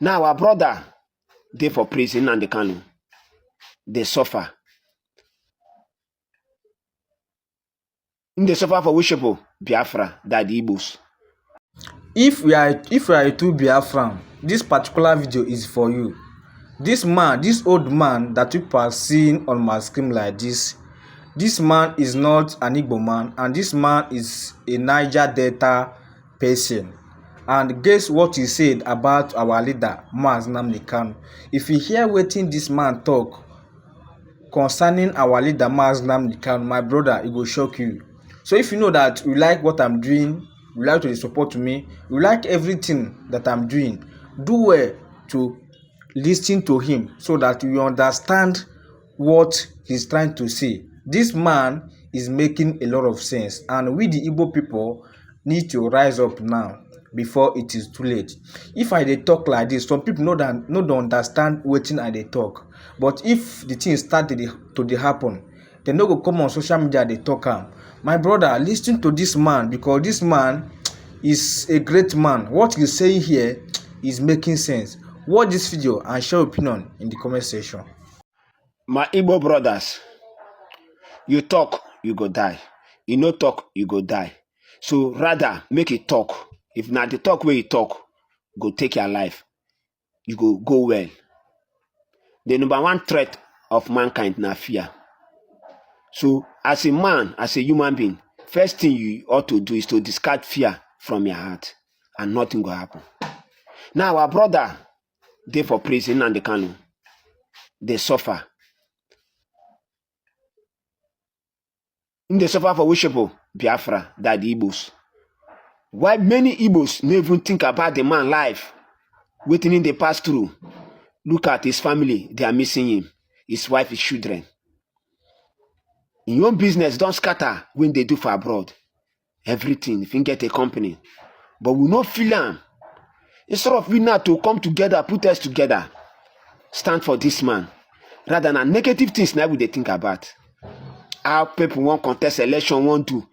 Now our brother, they for prison and the Kanu, they suffer. They suffer for which people? Biafra, that the Igbos. If we are a true Biafran, this particular video is for you. This man, this old man that people are seeing on my screen like this man is not an Igbo man, and this man is a Niger Delta person. And guess what he said about our leader, Maaz Nnamdi Kanu? If you hear wetin this man talk concerning our leader, Maaz Nnamdi Kanu, my brother, it will shock you. So if you know that you like what I'm doing, you like to support me, you like everything that I'm doing, do well to listen to him so that you understand what he's trying to say. This man is making a lot of sense, and we the Igbo people need to rise up now before it is too late. If I dey talk like this, some people no dey understand wetin I dey talk, but if the thing start to dey happen, they no go come on social media dey talk am. My brother, listen to this man, because this man is a great man. What he's saying here is making sense. Watch this video and share your opinion in the comment section. My Igbo brothers, you talk, you go die. You no talk, you go die. So rather make it talk. If not the talk where you talk, go take your life. You go well. The number one threat of mankind na fear. So as a man, as a human being, first thing you ought to do is to discard fear from your heart, and nothing will happen. Now our brother, they for prison and the Kanu, they suffer. They suffer for which people? Biafra, that the Igbos. Why many Igbos never even think about the man life, waiting in the pass through. Look at his family, they are missing him, his wife, his children. In your own business, don't scatter when they do for abroad. Everything, if you get a company. But we not feel them. Instead of we now to come together, put us together, stand for this man. Rather than negative things now we they think about. How people want contest election, want to.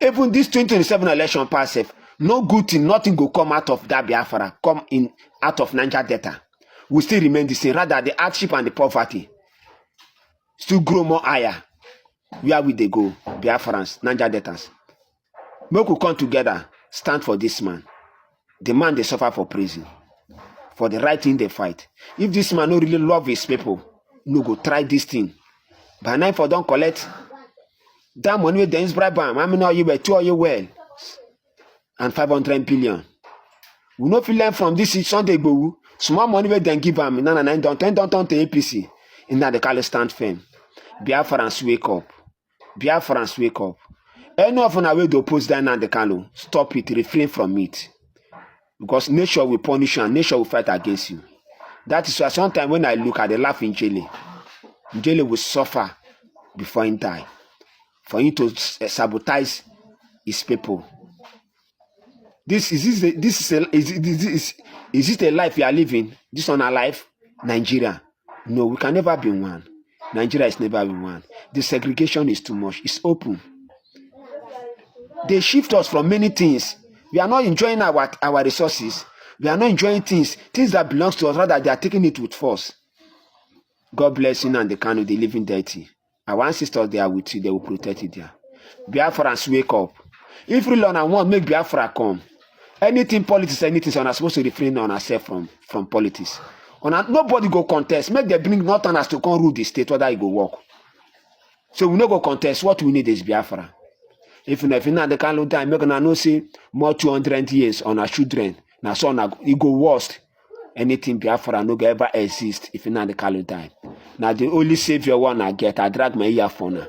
Even this 2027 election pass, no good thing, nothing will come out of that Biafra, come in out of Niger Delta. We still remain the same. Rather, the hardship and the poverty still grow more higher. Where will they go? Biafrans, Niger Deltas. Make we come together, stand for this man. The man they suffer for prison. For the right thing they fight. If this man no really love his people, no go try this thing. By now, for don't collect that money with the bribe, I mean, you were 2 years well, and 500 billion. We no feel learn from this Sunday go. Small money we then give them. Don't turn to APC. In that the call stand firm. Biafrans wake up. Biafrans wake up. Any of our way to oppose that and the Kanu, stop it, refrain from it. Because nature will punish you and nature will fight against you. That is why sometimes when I look at the life in Njele will suffer before he die. For him to sabotage his people. Is it a life you are living? This on our life? Nigeria. No, we can never be one. Nigeria is never be one. The segregation is too much. It's open. They shift us from many things. We are not enjoying our resources. We are not enjoying things that belong to us. Rather, they are taking it with force. God bless you and the Kanu, they live in dirty. Our ancestors, they are with you. They will protect you there. Biafrans wake up. If we learn and want, make Biafra come. Anything politics, anything, so we're supposed to refrain on ourselves from politics. Nobody go contest. Make them bring northerners to come rule the state, whether it go work. So we no go contest. What we need is Biafra. If you know the kind of time, make no say more 200 years on our children. Now so it go worst. Anything Biafra no go ever exist if you know the kind of time. Now the only savior one I get, I drag my earphone.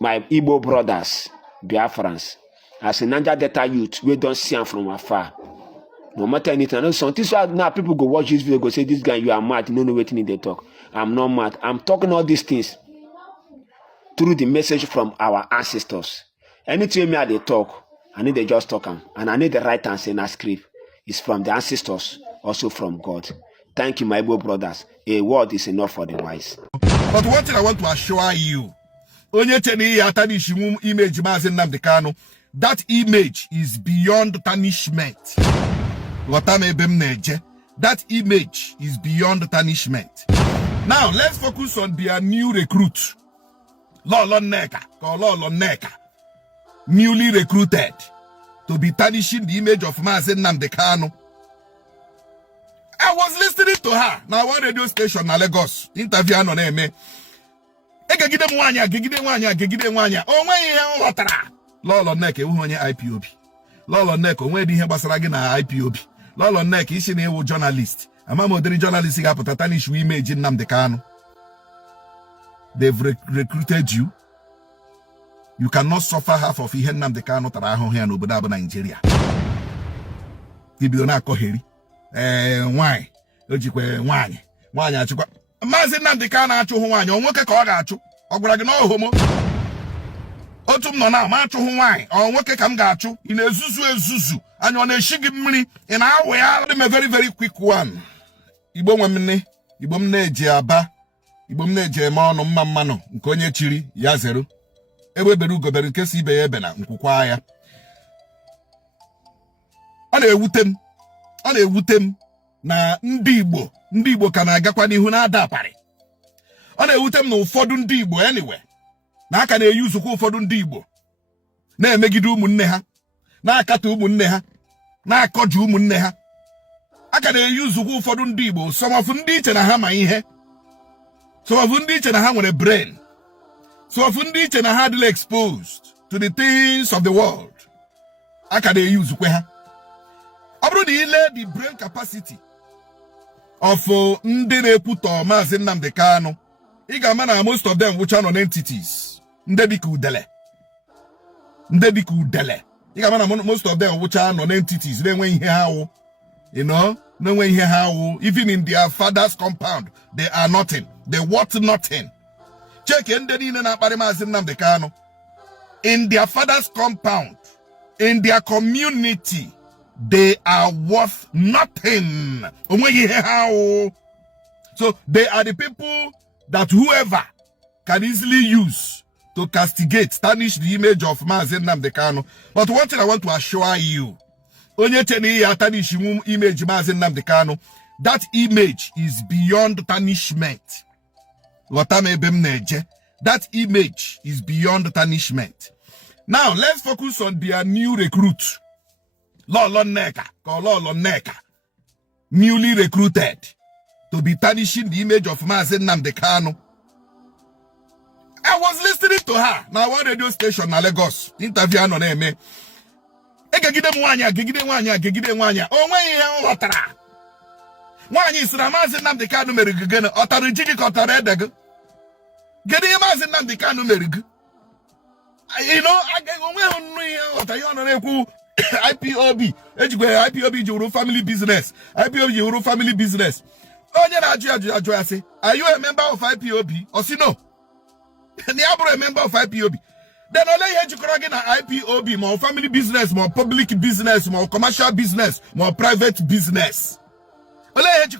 My Igbo brothers, Biafrans, as a Niger Delta youth, we don't see them from afar. No matter anything, I know some things now people go watch this video, go say this guy you are mad, you don't know what they talk. I'm not mad. I'm talking all these things through the message from our ancestors. Anything me they talk, I need to just talk them, and I need the right answer in a script. It's from the ancestors, also from God. Thank you, my Igbo brothers. A word is enough for the wise. But one thing I want to assure you, image Maaz Nnamdi Kanu, that image is beyond punishment. that image is beyond tarnishment. Now, let's focus on their new recruit. Lolo Neka, Lolo Neka, newly recruited to be tarnishing the image of Mazen Namdekano. I was listening to her. Now, one radio station na Lagos, interview on me. Gegide mwanya. Onwe ihe lotara. Lolo Neka, onye IPOB. Lolo Neka, onwe di ihe gbasara gị na IPOB. Lolo Neka, isi na ewu journalist. Ama modern journalist ga-apụta tarnish image Nnamdi. They've recruited you. You cannot suffer half of ihe Nnamdi Kanu tara ahụhụ ya n'obodo abụ Nigeria. Ibido na-akọ heri. Nwanyị. Ojikwe nwanyị. Nwanyị achụkwa. Maazị Nnamdi Kanu achụhụ nwanyị. O nwoke ka ọ ga-achụ. Ọ gwara gị na ọ homo. Otu m nọ na ma achụhụ nwanyị. Ọ nwoke ka m ga-achụ. Ị na-ezuzu. Anya ọ na-eshi gị mmiri. Ị na-awụ ya. Let me a very, very quick one. Igbo nwe m nne. Igbo m na-eji aba. Igbo m na-eji eme ọnụ mma mmanụ nke onye chiri ya zero. Ebe bere ugobere nke si ibe ya ebe na nkwukwa ya. Ọ na-ewute m na ndị Igbo ka na-agakwa n'ihu na-ada aparị. Ọ na-ewute m na ụfọdụ ndị Igbo anyway na aka na-eyuzukwa ụfọdụ ndị Igbo na-emegide ụmụnne ha, na-akata ụmụnne ha, na-akọju ụmụnne ha. Aka na-eyuzukwa ụfọdụ ndị Igbo, some of ndị iche na ha ma ihe. Some of ndị iche na ha nwere brain. Some of ndị iche na ha adịla exposed to the things of the world. Aka na-use kwe ha. Ọ bụrụ na ile the brain capacity of ndị na-ekwutọ Maazị Nnamdi Kanu, ị ga-ama na most of them wụcha nọ entities. Ndị dịka udele. Ị ga-ama na most of them wụcha nọ entities na-enwe ihe ha wụ. You know, na-enwe ihe ha wụ. Even in their father's compound, they are nothing. They worth nothing. Check ndị niile na-akparị Maazị Nnamdi Kanu. In their father's compound, in their community, they are worth nothing. So they are the people that whoever can easily use to castigate, tarnish the image of Maazị Nnamdi Kanu. But one thing I want to assure you, onye cheni ya tarnish image Maazị Nnamdi Kanu, that image is beyond tarnishment. That image is beyond tarnishment. Now, let's focus on their new recruit. Lolo Neka, newly recruited to be tarnishing the image of Maazị Nnamdi Kanu. I was listening to her. Now, one radio station na Lagos, interview on me. Gegide mwanya. Onwe ihe lotara. Nwanyị sịrị Maazị Nnamdi Kanu mere gị gịnị? Ọ tara ji gị ka ọ tara ede gị? Gịnị ihe Maazị Nnamdi Kanu mere gị? You know, onwe hụ nnu ihe ọta ihe ọ nọ na-ekwu IPOB. Ejikwe IPOB ji wuru family business. IPOB ji wuru family business. Onye na-ajụ ya sị, are you a member of IPOB? Or si no? Ni abụrụ a member of IPOB. Then ole ihe jikọrọ gị na IPOB ma family business, ma public business, ma commercial business, ma private business. If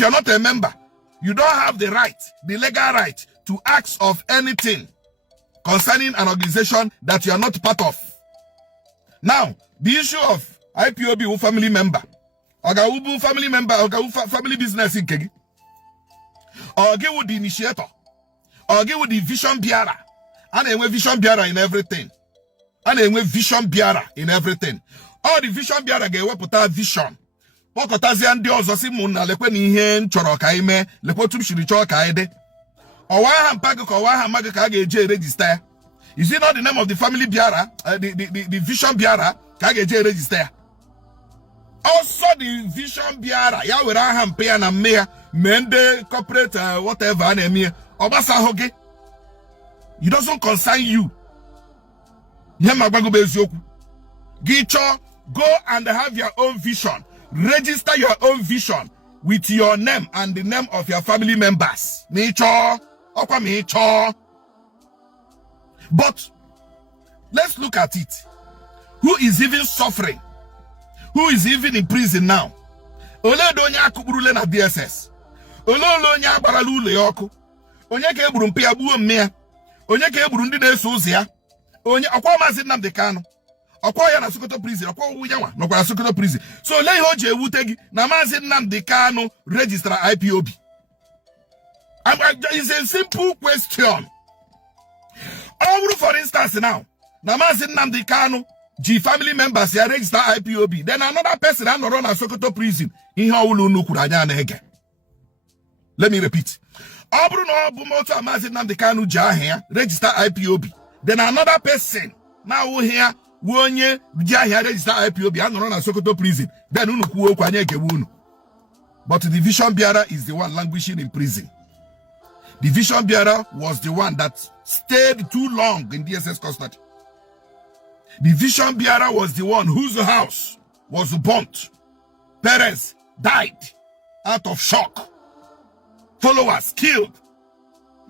you're not a member, you don't have the right, the legal right, to ask of anything concerning an organization that you are not part of. Now, the issue of IPOB family member, Oga family member, Oga family business in Kegi, or give with the initiator, or give with the vision bearer, and a vision bearer in everything, and a vision bearer in everything. All the vision bearer get what put our vision. Pokotazi and the ozosi muna lekwe ni ihe nchoro ka ime lekwe tum shiri chọ ka ide. Owa ha mpago ka owa ha maga ka ga-eje register. Is it not the name of the family bearer, the vision bearer ka ga-eje register? Also the vision bearer ya were aha mpe ya na mme ya mende corporate whatever na eme obasa hoge. It doesn't concern you. Nye magbago be eziokwu. Gicho, go and have your own vision. Register your own vision with your name and the name of your family members. But let's look at it. Who is even suffering? Who is even in prison now? Oledonya akuburule na DSS. Ololonya agbaralu ule yoku. Onye ka egburu mpi agbuo mmea. Onye ka egburu ndị na-eso ụzọ ya. Onye akwa Maazị Nnamdi Kanu. Okwa ya na Sokoto prison, okwa wu yanwa no kwa Sokoto prison. So le ho je ewute gi na Mazi Nnamdi Kanu register IPOB. It's a simple question. For instance now, na Mazi Nnamdi Kanu G family members here register IPOB. Then another person that run a Sokoto prison. Let me repeat. Obruno Bumoto Mazi Nnamdi Kanu ja here register IPOB. Then another person now here wonye ja here register IPOB and run a Sokoto prison. Then unuku kwanye gewunu. But the division bearer is the one languishing in prison. The division bearer was the one that stayed too long in DSS custody. The vision bearer was the one whose house was burnt. Parents died out of shock. Followers killed.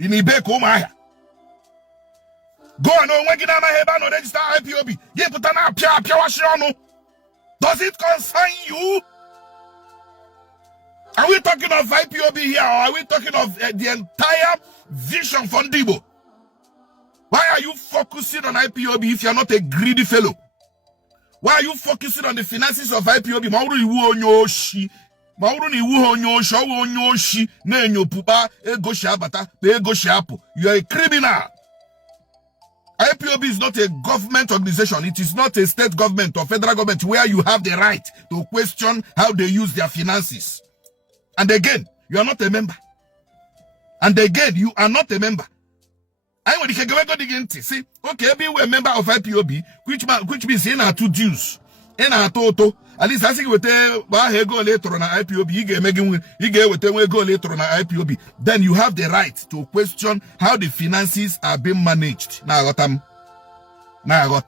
In Ibeko Maya. Go on, Wagina Heba no register IPOB. Does it concern you? Are we talking of IPOB here, or are we talking of the entire vision for Ndibo? Why are you focusing on IPOB if you're not a greedy fellow? Why are you focusing on the finances of IPOB? You are a criminal. IPOB is not a government organization. It is not a state government or federal government where you have the right to question how they use their finances. And again, you are not a member. And again, you are not a member. See, okay, be a member of IPOB, which means in our two dues, in our total. At least I think with a go later on IPOB, you get with a go later on IPOB. Then you have the right to question how the finances are being managed. Now I got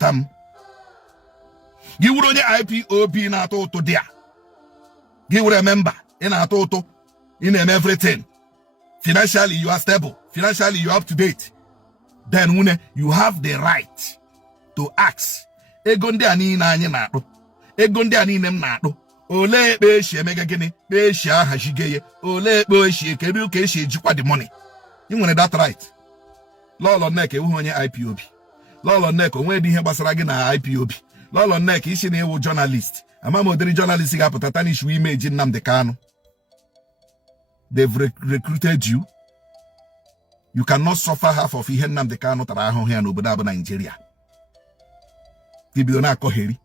them. You would only IPOB in our total there. You would remember in our total, in everything. Financially, you are stable. Financially, you are up to date. Then when you have the right to ask, Egonde ani na anye na do. Egonde ani nem na do. Ole be she mega gini, be she hashigeye. Ole be she kedu ke she jikwa the money. You want that right? Lolo nek ewu onye IPOB. Lolo nek onwe di ihe gbasara gi na IPOB. Lolo nek isi na ewu journalist. Ama modern journalist ga putata ni shwe image Nnamdi Kanu. They've recruited you. You cannot suffer half of ihe Nnamdi Kanu tara ahụ here n'obodo abụ Nigeria. Ibido na akoheri.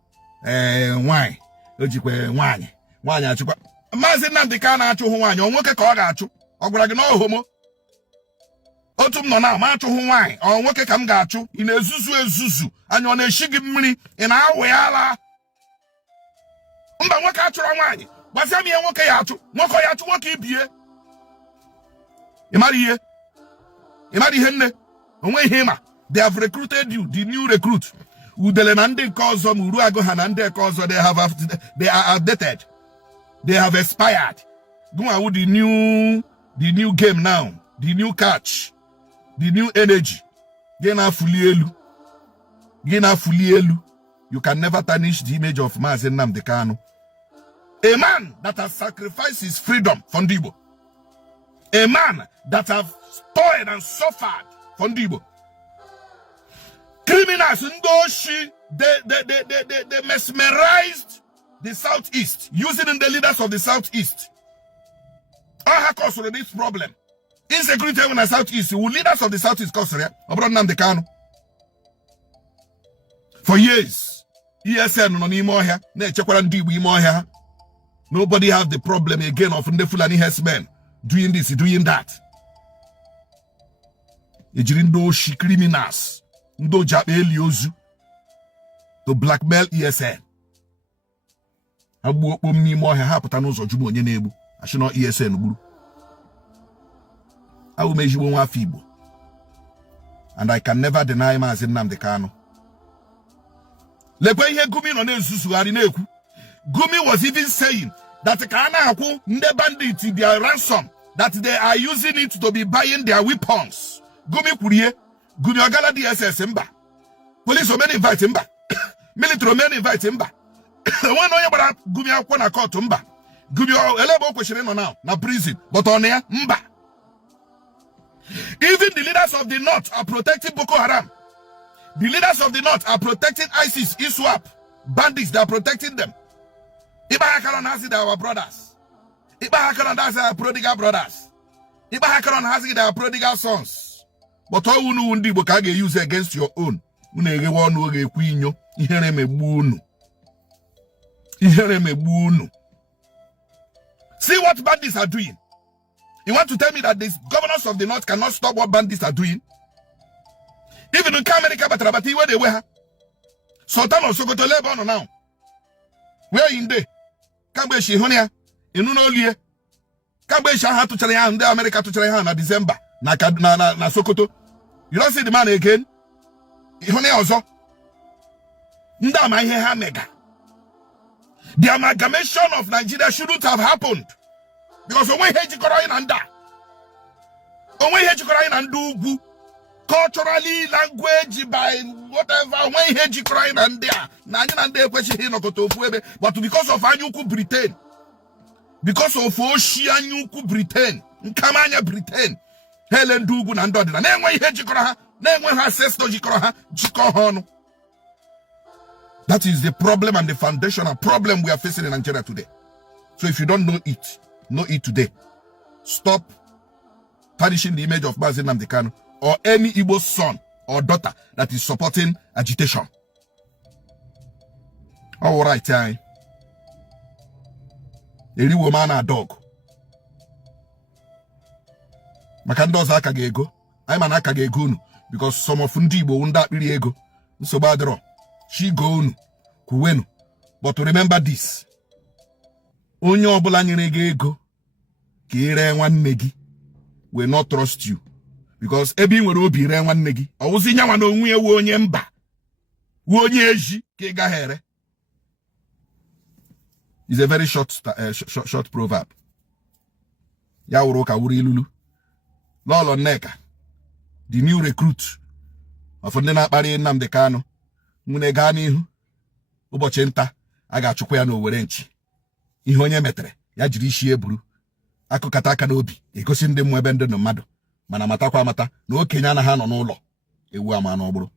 Nwanyị. Ojikwe nwanyị. Nwanyị achụkwa. Mazi Nnamdi Kanu achụhụ nwanyị. O nwoke ka ọ ga-achụ. Ọ gwara gị na ọ homo. Otu m nọ na ma achụhụ nwanyị. Ọ nwoke ka m ga-achụ. Ị na-ezuzu ezuzu. Anya ọ na-eshi gị mmiri. Ị na-awụ ya ala. Mba nwoke achụrụ nwanyị. Gbasịa m ihe nwoke ya achụ. Nwoke ya achụ nwoke ibie. Imari henne. They have recruited you, the new recruit. Udele na ndị nke ọzọ muru ago ha na ndị nke ọzọ they are outdated. They have expired. Go with the new game now, the new catch, the new energy. Gena fully elu. You can never tarnish the image of Mazi Nnamdi Kanu. A man that has sacrificed his freedom for Ndibo. A man that have toiled and suffered for Ndibo. Criminals in Doshi, they mesmerized the Southeast, using the leaders of the Southeast. All cause for this problem. Insecurity in the Southeast, who leaders of the Southeast cause for Nnamdi Kanu. For years, ESN on imo here, nobody have the problem again of the Fulani herdsmen doing this, doing that. Ejirindo criminals, ndo jabe eliozu to blackmail ESN. Abu okpom mo ha pụta n'ụzọ jubu onye na-egbu. Ashino ESN gburu. Awu mejiwo nwa afọ Igbo. And I can never deny Mazi Nnamdi Kanu. Lekwe ihe Gumi no na-ezuzugharị na-ekwu. Gumi was even saying that Kana akwu nde bandits their ransom, that they are using it to be buying their weapons. Gumi kurie, Gumi ogala DSS mba. Police o men invite mba. Military men invite mba. One no yebara Gumi akwa na court mba. Gumi elebo question no now na prison, but on here mba. Even the leaders of the north are protecting Boko Haram. The leaders of the North are protecting ISIS, ISWAP, bandits, they are protecting them. Iba Hakaron has it, our brothers. Iba Hakaron has our prodigal brothers. Iba Hakaron has it, our prodigal sons. But all unu undi bokage use against your own. Unege wonu oge kwinyo. Ihere megbunu. Ihere megbunu. See what bandits are doing. You want to tell me that the governors of the North cannot stop what bandits are doing? Even in America, but where they were. Sultan of Sokoto Lebanon now. Where in there? Kambe Shihonia. In Unolie. Kambe Shaha to Chalayan, the America to Chalayan in December. Na Sokoto. You don't see the man again? Ihone also. Nda Maheha Mega. The amalgamation of Nigeria shouldn't have happened. Because when he Korain and that. When he Korain and do culturally, language, by whatever, when he Korain and there. Nanyan and there question he no go to Fuebe. But because of Anyuku Britain. Because of Oceanuku Britain. Nkamanya Britain. Helen Dugun and Dodin. And then when he Koraha, then when her sister Jikoraha, Jikohono. That is the problem and the foundational problem we are facing in Nigeria today. So if you don't know it today. Stop tarnishing the image of Mazi Nnamdi Kanu or any Igbo son or daughter that is supporting agitation. All right, a real woman and dog. Makando's akagego. I'm an akagego because some of Ndibo won't that really ego. So badro. She go kuwenu. But remember this. Onyo obula nyere ego kire nwanne gi will not trust you because ebi nwere obi re nwanne gi owuzi nyanwa na onwe ewu onye mba wu onye eji ka ga here. Is a very short proverb. Ya wuru ka wuru ilulu. Lolo Nneka, the new recruit of ndị na-akparị Nnamdi Kanu. Mune gaa n'ihu ụbọchị nta a ga-achụkwa ya n'Owere nchi. Ihe onye metere ya jiri isi eburu akụkata aka n'obi egosi ndị mmụọ ebe ndị mmadụ mana matakwa amata na okenye anaghị anọ n'ụlọ ewu ama n'ọgbụrụ.